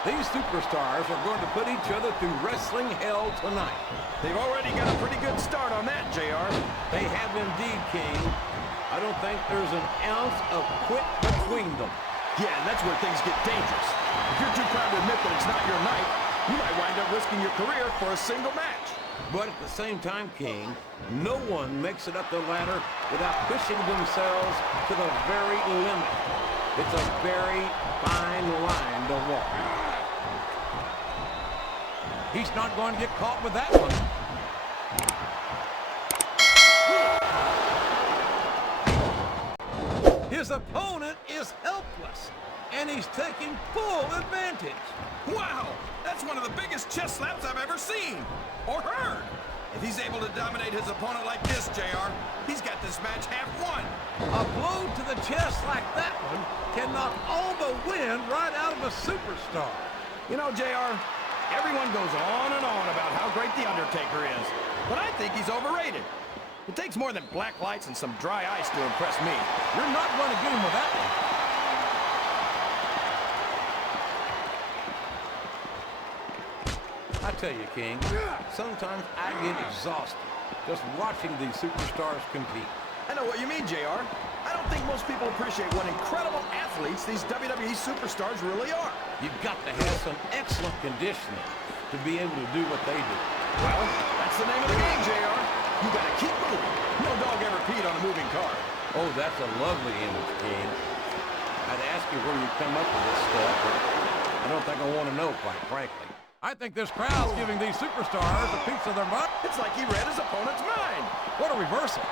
These superstars are going to put each other through wrestling hell tonight. They've already got a pretty good start on that, JR. They have indeed, King. I don't think there's an ounce of quit between them. Yeah, and that's where things get dangerous. If you're too proud to admit that it's not your night, you might wind up risking your career for a single match. But at the same time, King, no one makes it up the ladder without pushing themselves to the very limit. It's a very fine line to walk. He's not going to get caught with that one. His opponent is helpless, and he's taking full advantage. Wow, that's one of the biggest chest slaps I've ever seen, or heard. If he's able to dominate his opponent like this, JR, he's got this match half won. A blow to the chest like that one can knock all the wind right out of a superstar. You know, JR, everyone goes on and on about how great the Undertaker is, but I think he's overrated. It takes more than black lights and some dry ice to impress me. You're not going to get him with that one. I tell you, King, sometimes I get exhausted just watching these superstars compete. I know what you mean, JR. I don't think most people appreciate what incredible athletes these WWE superstars really are. You've got to have some excellent conditioning to be able to do what they do. Well, that's the name of the game, JR. You gotta keep moving. No dog ever peed on a moving car. Oh, that's a lovely image, King. I'd ask you where you come up with this stuff, but I don't think I want to know, quite frankly. I think this crowd's giving these superstars a piece of their mind. It's like he read his opponent's mind. What a reversal.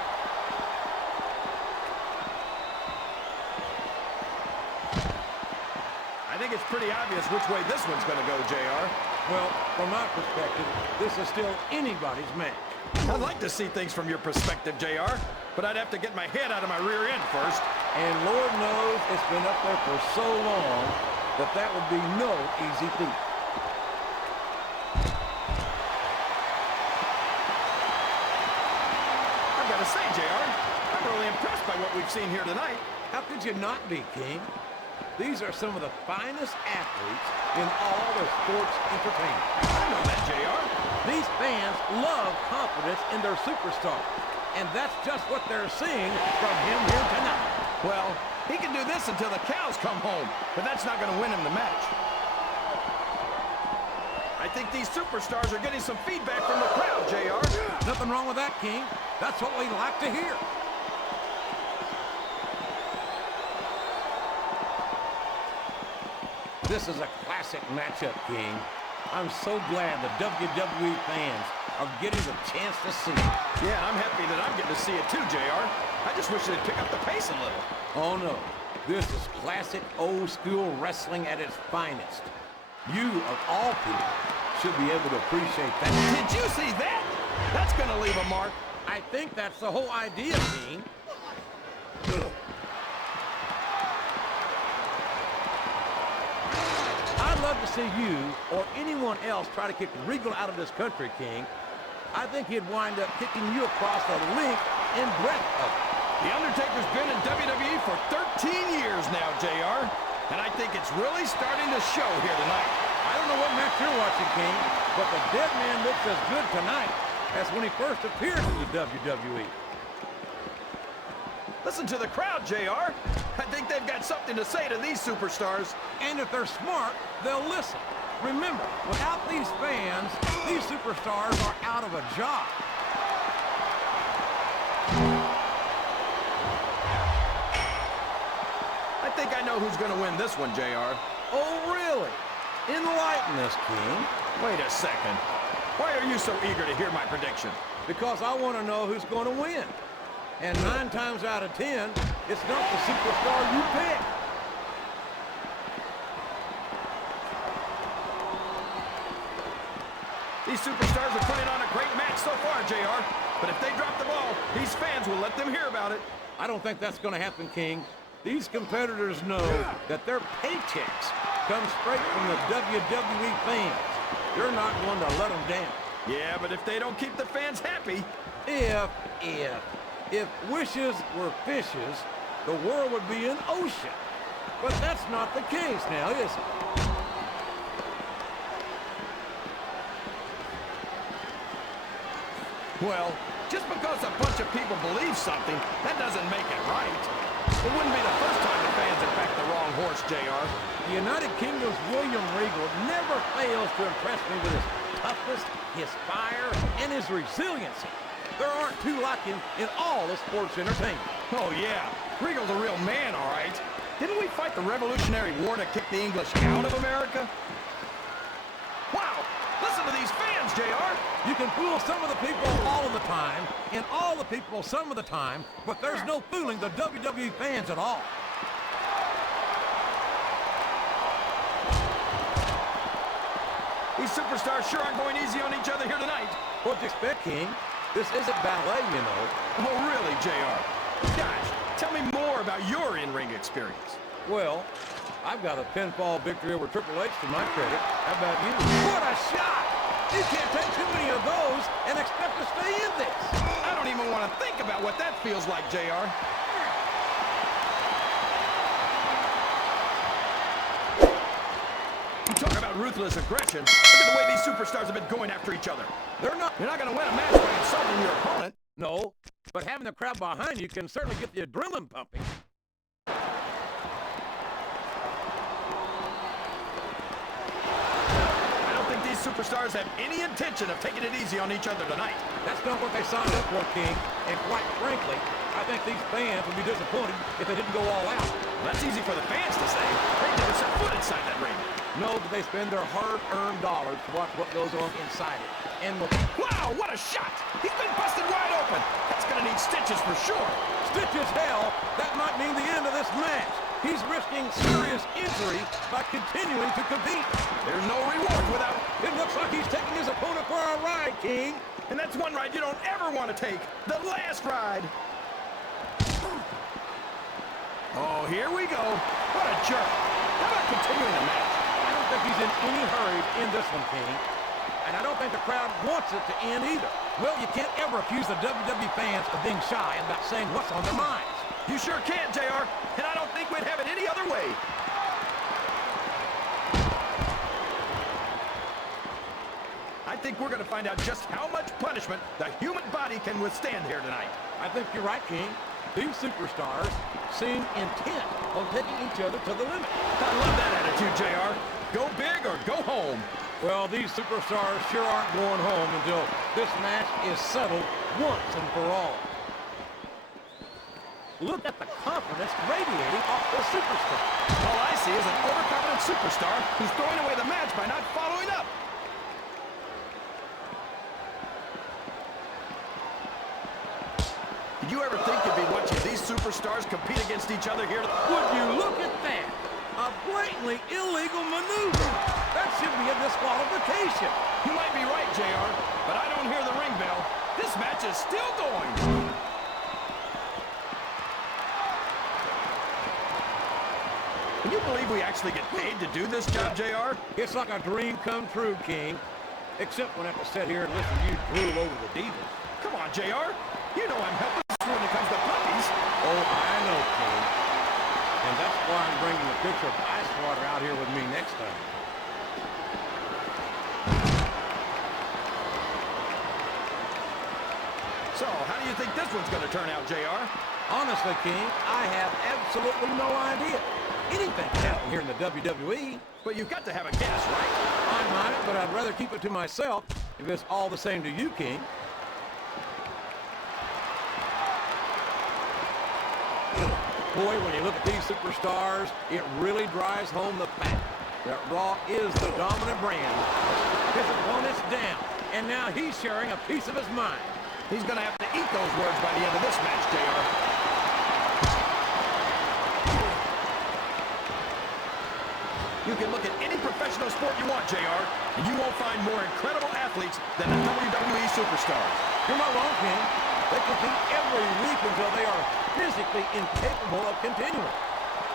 I think it's pretty obvious which way this one's going to go, JR. Well, from my perspective, this is still anybody's match. I'd like to see things from your perspective, JR, but I'd have to get my head out of my rear end first. And Lord knows it's been up there for so long that that would be no easy feat. I've got to say, JR, I'm really impressed by what we've seen here tonight. How could you not be, King? These are some of the finest athletes in all of sports entertainment. I know that, JR. These fans love confidence in their superstar, and that's just what they're seeing from him here tonight. Well, he can do this until the cows come home, but that's not going to win him the match. I think these superstars are getting some feedback from the crowd, JR. Nothing wrong with that, King. That's what we like to hear. This is a classic matchup, King. I'm so glad the WWE fans are getting the chance to see it. Yeah, I'm happy that I'm getting to see it too, JR. I just wish they'd pick up the pace a little. Oh, no. This is classic old-school wrestling at its finest. You, of all people, should be able to appreciate that. Did you see that? That's going to leave a mark. I think that's the whole idea, King. I'd love to see you or anyone else try to kick Regal out of this country, King. I think he'd wind up kicking you across the length and breadth of it. The Undertaker's been in WWE for 13 years now, JR. And I think it's really starting to show here tonight. I don't know what match you're watching, King, but the dead man looks as good tonight as when he first appeared in the WWE. Listen to the crowd, JR. I think they've got something to say to these superstars. And if they're smart, they'll listen. Remember, without these fans, these superstars are out of a job. I think I know who's going to win this one, JR. Oh, really? Enlighten us, King. Wait a second. Why are you so eager to hear my prediction? Because I want to know who's going to win. And 9 times out of 10, it's not the superstar you pick. These superstars are putting on a great match so far, JR. But if they drop the ball, these fans will let them hear about it. I don't think that's going to happen, King. These competitors know that their paychecks come straight from the WWE fans. You're not going to let them down. Yeah, but if they don't keep the fans happy... If wishes were fishes, the world would be an ocean. But that's not the case now, is it? Well, just because a bunch of people believe something, that doesn't make it right. It wouldn't be the first time the fans have backed the wrong horse, JR. The United Kingdom's William Regal never fails to impress me with his toughness, his fire, and his resiliency. There aren't two like him in all of sports entertainment. Oh, yeah. Regal's a real man, all right. Didn't we fight the Revolutionary War to kick the English out of America? Wow! Listen to these fans, JR! You can fool some of the people all of the time, and all the people some of the time, but there's no fooling the WWE fans at all. These superstars sure aren't going easy on each other here tonight. What'd you expect, King? This isn't ballet, you know. Oh, really, JR? Gosh, tell me more about your in-ring experience. Well, I've got a pinfall victory over Triple H to my credit. How about you? What a shot! You can't take too many of those and expect to stay in this. I don't even want to think about what that feels like, JR. You talk about ruthless aggression. Look at the way these superstars have been going after each other. You're not going to win a match by insulting your opponent. No, but having the crowd behind you can certainly get the adrenaline pumping. I don't think these superstars have any intention of taking it easy on each other tonight. That's not what they signed up for, King. And quite frankly, I think these fans would be disappointed if they didn't go all out. That's easy for the fans to say. They never set foot inside that ring. No, but they spend their hard-earned dollars to watch what goes on inside it. And wow, what a shot! He's been busted wide open. That's gonna need stitches for sure. Stitches, hell, that might mean the end of this match. He's risking serious injury by continuing to compete. There's no reward without... It looks like he's taking his opponent for a ride, King. And that's one ride you don't ever want to take. The last ride. Oh, here we go. What a jerk. How about continuing the match? I don't think he's in any hurry to end this one, King. And I don't think the crowd wants it to end either. Well, you can't ever accuse the WWE fans of being shy about saying what's on their minds. You sure can't, JR. And I don't think we'd have it any other way. I think we're going to find out just how much punishment the human body can withstand here tonight. I think you're right, King. These superstars seem intent on taking each other to the limit. I love that attitude, JR. Go big or go home. Well, these superstars sure aren't going home until this match is settled once and for all. Look at the confidence radiating off the superstar. All I see is an overconfident superstar who's throwing away the match by not following up. Did you ever think you'd be watching these superstars compete against each other here? Would you look at that? A blatantly illegal maneuver. That should be a disqualification. You might be right, JR, but I don't hear the ring bell. This match is still going. Can you believe we actually get paid to do this job, JR? It's like a dream come true, King. Except when I have to sit here and listen to you drool over the Divas. Come on, JR. You know I'm helpless when it comes to puppies. Oh, I know, King. And that's why I'm bringing a pitcher of ice water out here with me next time. So, how do you think this one's going to turn out, JR? Honestly, King, I have absolutely no idea. Anything can happen here in the WWE. But you've got to have a guess, right? I might, but I'd rather keep it to myself if it's all the same to you, King. Boy, when you look at these superstars, it really drives home the fact that Raw is the dominant brand. His opponent's down, and now he's sharing a piece of his mind. He's going to have to eat those words by the end of this match, JR. You can look at any professional sport you want, JR, and you won't find more incredible athletes than the WWE superstars. You're not wrong, King. They compete every week until they are physically incapable of continuing.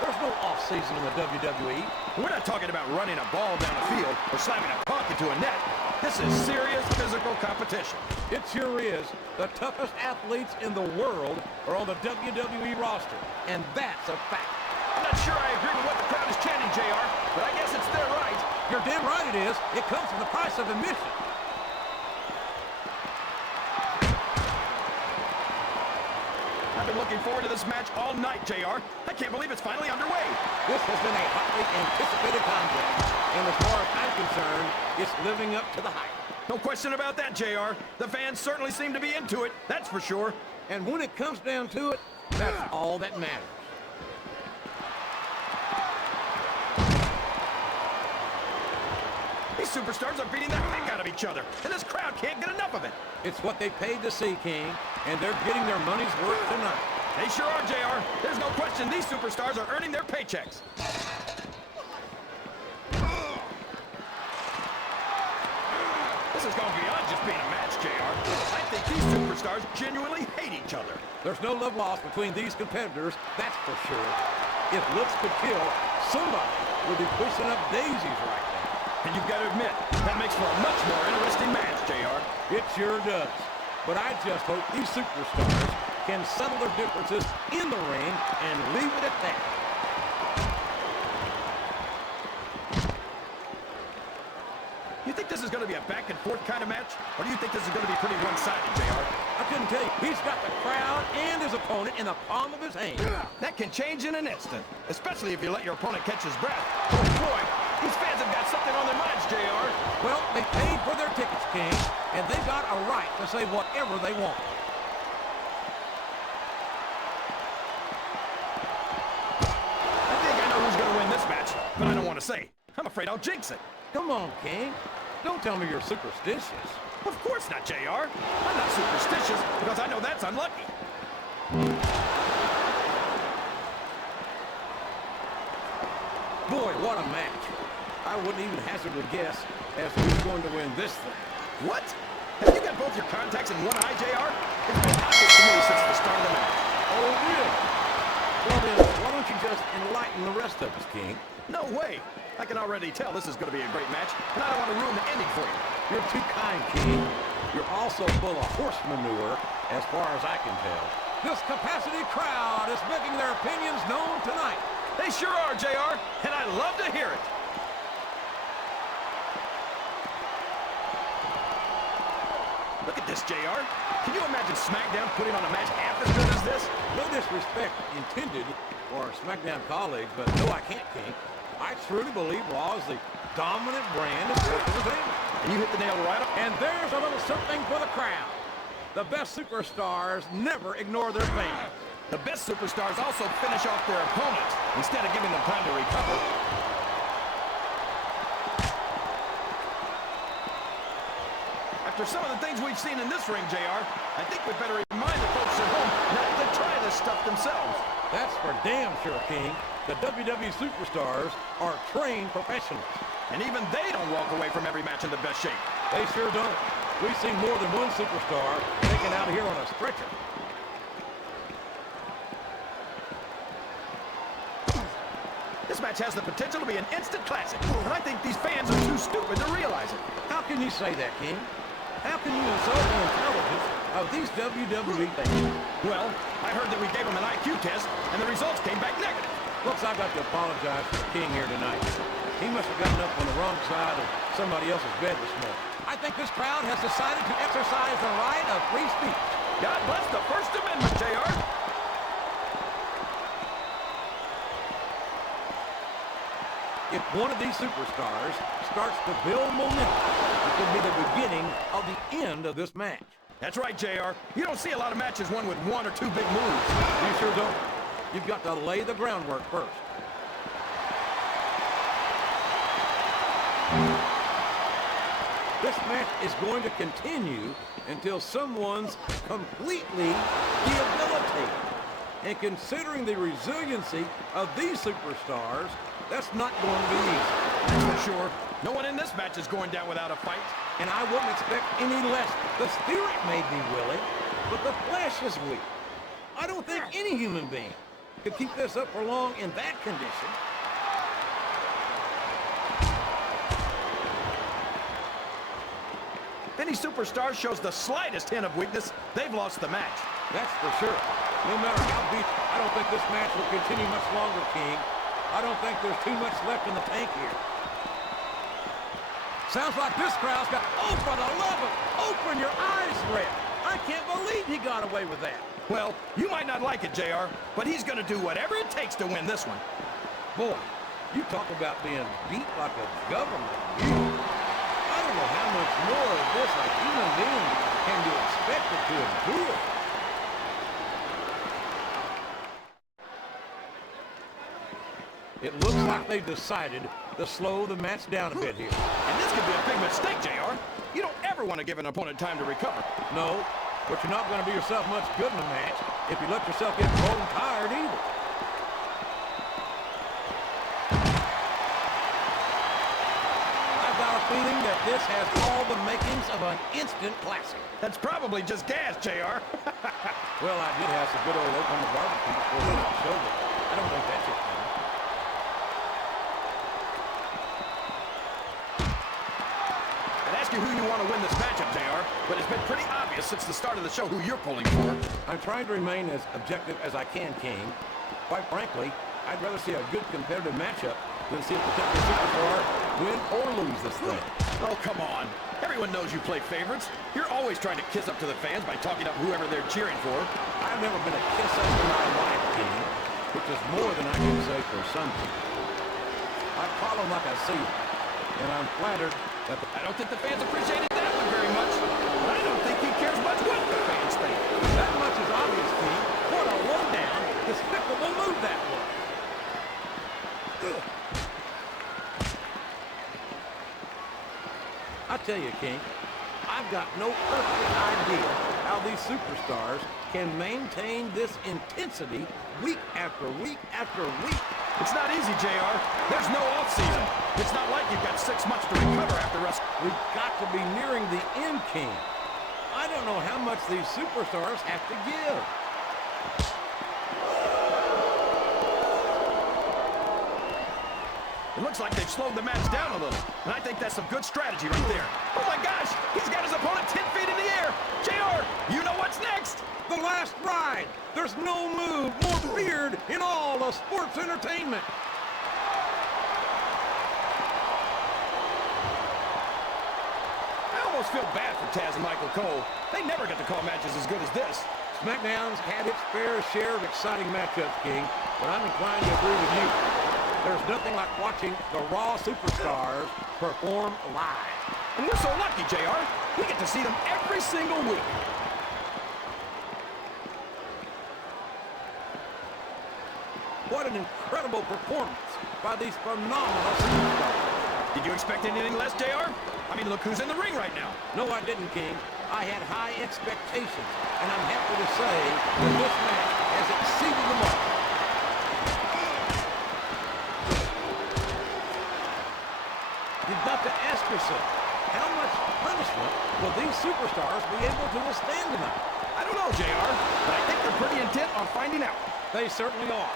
There's no off-season in the WWE. We're not talking about running a ball down the field or slamming a puck into a net. This is serious physical competition. It sure is. The toughest athletes in the world are on the WWE roster, and that's a fact. I'm not sure I agree with what the crowd is chanting, JR, but I guess it's their right. You're damn right it is. It comes from the price of admission. I've been looking forward to this match all night, JR. I can't believe it's finally underway. This has been a hotly anticipated contest, and as far as I'm concerned, it's living up to the hype. No question about that, JR. The fans certainly seem to be into it, that's for sure. And when it comes down to it, that's all that matters. These superstars are beating the heck out of each other, and this crowd can't get enough of it. It's what they paid to see, King, and they're getting their money's worth tonight. They sure are, JR. There's no question these superstars are earning their paychecks. This has gone beyond just being a match, JR. I think these superstars genuinely hate each other. There's no love lost between these competitors, that's for sure. If looks could kill, somebody would be pushing up daisies right now. And you've got to admit, that makes for a much more interesting match, JR. It sure does. But I just hope these superstars can settle their differences in the ring and leave it at that. You think this is going to be a back-and-forth kind of match? Or do you think this is going to be pretty one-sided, JR? I couldn't tell you. He's got the crowd and his opponent in the palm of his hand. That can change in an instant, especially if you let your opponent catch his breath. Oh, boy, these fans have got something on their minds, JR. Well, they paid for their tickets, King, and they've got a right to say whatever they want. I think I know who's going to win this match, but I don't want to say. I'm afraid I'll jinx it. Come on, King. Don't tell me you're superstitious. Of course not, JR. I'm not superstitious because I know that's unlucky. Boy, what a match. I wouldn't even hazard a guess as to who's going to win this thing. What? Have you got both your contacts in one eye, JR? It's been obvious to me since the start of the match. Oh, really? Well, then, why don't you just enlighten the rest of us, King? No way. I can already tell this is going to be a great match, and I don't want to ruin the ending for you. You're too kind, King. You're also full of horse manure, as far as I can tell. This capacity crowd is making their opinions known tonight. They sure are, JR, and I love to hear it. Look at this, JR. Can you imagine SmackDown putting on a match half as good as this? No disrespect intended for our SmackDown colleagues, but no, I can't, King. I truly believe Raw is the dominant brand of sports entertainment. And you hit the nail right on. And there's a little something for the crowd. The best superstars never ignore their fans. The best superstars also finish off their opponents instead of giving them time to recover. After some of the things we've seen in this ring, JR, I think we better remind the folks at home not to try this stuff themselves. That's for damn sure, King. The WWE superstars are trained professionals. And even they don't walk away from every match in the best shape. They sure don't. We've seen more than one superstar taken out of here on a stretcher. This match has the potential to be an instant classic, and I think these fans are too stupid to realize it. How can you say that, King? How can you insult the intelligence of these WWE fans? Well, I heard that we gave them an IQ test, and the results came back negative. Looks, I've got to apologize for the King here tonight. He must have gotten up on the wrong side of somebody else's bed this morning. I think this crowd has decided to exercise the right of free speech. God bless the First Amendment, JR. If one of these superstars starts to build momentum, it could be the beginning of the end of this match. That's right, JR. You don't see a lot of matches won with one or two big moves. You sure don't. You've got to lay the groundwork first. This match is going to continue until someone's completely debilitated. And considering the resiliency of these superstars, that's not going to be easy. That's for sure. No one in this match is going down without a fight. And I wouldn't expect any less. The spirit may be willing, but the flesh is weak. I don't think any human being could keep this up for long in that condition. If any superstar shows the slightest hint of weakness, they've lost the match. That's for sure. No matter how beat, I don't think this match will continue much longer, King. I don't think there's too much left in the tank here. Sounds like this crowd's got, oh, for the love of, open your eyes, Red. I can't believe he got away with that. Well, you might not like it, JR, but he's going to do whatever it takes to win this one. Boy, you talk about being beat like a government. I don't know how much more of this a human being can be expected to endure. It looks like they decided to slow the match down a bit here. And this could be a big mistake, JR. You don't ever want to give an opponent time to recover. No, but you're not going to do yourself much good in a match if you let yourself get bone tired either. I've got a feeling that this has all the makings of an instant classic. That's probably just gas, JR. Well, I did have some good old oak on the barbecue before the show. I don't think that's it. Who you want to win this matchup, JR, but it's been pretty obvious since the start of the show who you're pulling for. I'm trying to remain as objective as I can, King. Quite frankly, I'd rather see a good competitive matchup than see a particular superstar win or lose this thing. Oh, come on. Everyone knows you play favorites. You're always trying to kiss up to the fans by talking up whoever they're cheering for. I've never been a kiss up in my life, King, which is more than I can say for some people. I follow like I see it, and I'm flattered. I don't think the fans appreciated that one very much, but I don't think he cares much what the fans think. That much is obvious, King. What a low-down, despicable move that was. I tell you, King, I've got no earthly idea how these superstars can maintain this intensity week after week after week. It's not easy, JR. There's no off-season. It's not like you've got 6 months to recover after wrestling. We've got to be nearing the end, King. I don't know how much these superstars have to give. It looks like they've slowed the match down a little, and I think that's some good strategy right there. Oh my gosh, he's got his opponent 10 feet in the air. JR, you know what's next? The last ride. There's no move more feared in all of sports entertainment. I almost feel bad for Taz and Michael Cole. They never get to call matches as good as this. SmackDown's had its fair share of exciting matchups, King, but I'm inclined to agree with you. There's nothing like watching the Raw superstars perform live. And we're so lucky, JR. We get to see them every single week. What an incredible performance by these phenomenal superstars. Did you expect anything less, JR? I mean, look who's in the ring right now. No, I didn't, King. I had high expectations, and I'm happy to say that this match has exceeded the mark. You've got to ask yourself, how much punishment will these superstars be able to withstand tonight? I don't know, JR, but I think they're pretty intent on finding out. They certainly are.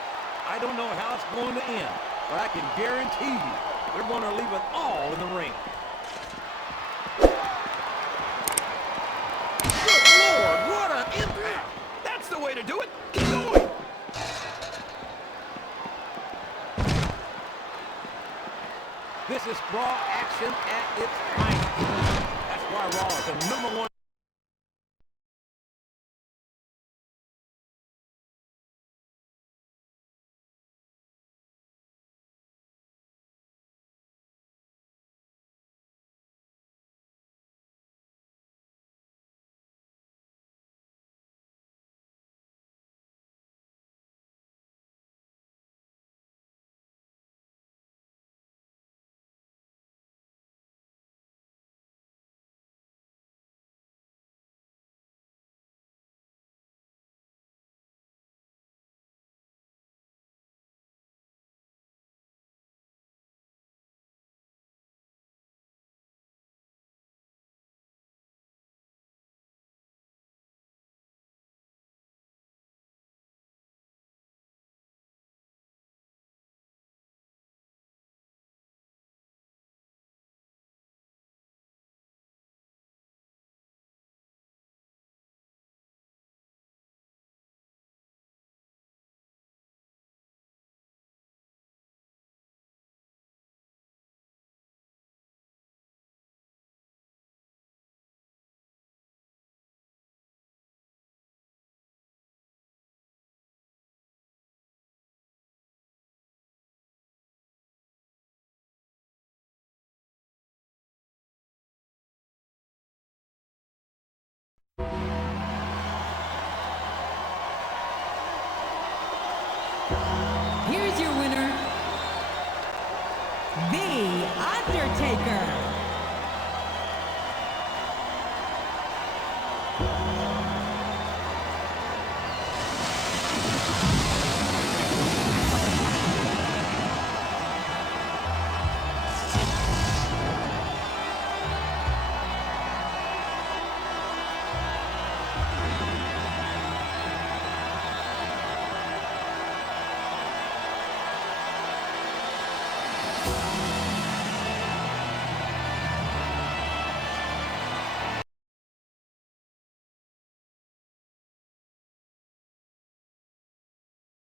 I don't know how it's going to end, but I can guarantee you they're going to leave it all in the ring. Good Lord, what an impact! That's the way to do it. Keep going. This is Raw action at its finest. That's why Raw is the #1 here's your winner, The Undertaker.